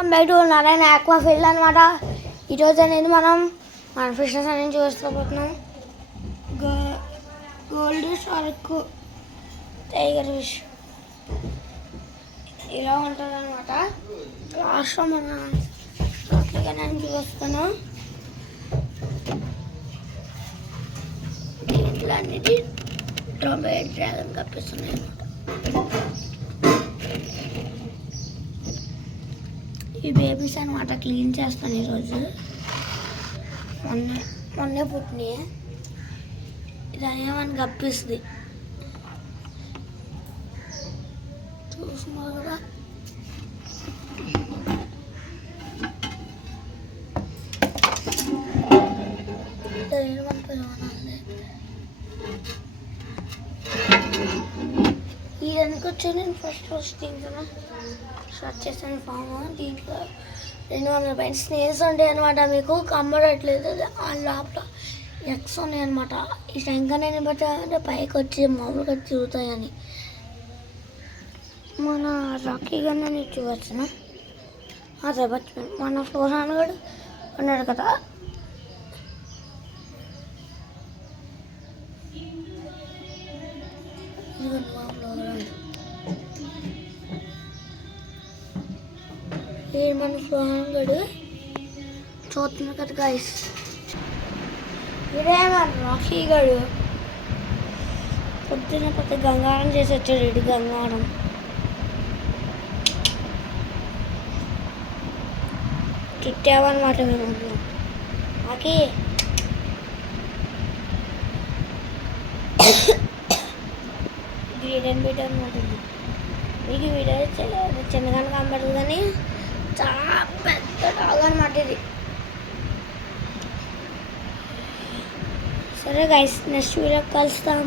Welcome back to Narayana aqua field అనమాట. ఈరోజు అనేది మనం మన ఫిషెస్ అనేది చూసుకోబోతున్నాం. గోల్డ్ షార్క్, టైగర్ ఫిష్ ఇలా ఉంటుంది అనమాట. లాస్ట్లో మన షార్ట్గా నేను చూస్తాను. ఇట్లాంటిది డ్రాగన్ కప్పిస్తున్నాయి అనమాట. ఈ బేబీస్ అనమాట క్లీన్ చేస్తాను ఈరోజు. మొన్నే పుట్టినాయి. ఇదనే మనకి కప్పిస్తుంది. చూస్తున్నారు కదా, ఈ వెనక వచ్చి నేను ఫస్ట్ దీంట్లో స్టార్ట్ చేశాను ఫామ్. దీంట్లో 200 పైన స్నేల్స్ ఉంటాయి అనమాట. మీకు కమ్మడట్లేదు, ఆ లోపల ఎగ్స్ ఉన్నాయి అనమాట. ఈ టెంక నేను పెట్టాలంటే పైకి వచ్చి మామూలుగా తిరుగుతాయని. మన రాకీ గన్న చూడవచ్చునా? అదే మన 400 ఉన్నాడు కదా, మన 400 చూస్తున్నారు కదా గైస్. ఇదే మన రాకీ గడు పొద్దున్న పెద్ద గంగారం చేసి వచ్చాడు. ఇటు గంగారం తిట్టామన్నమాట మేము. రాకీ గ్రీడెన్ బీట్ అనమాట. మీకు వీడియో చిన్నగా కనబడుతుంది కానీ చాలా పెద్ద డాగ్ అనమాట ఇది. సరే గైస్, నెక్స్ట్ వీడియో కలుస్తాం.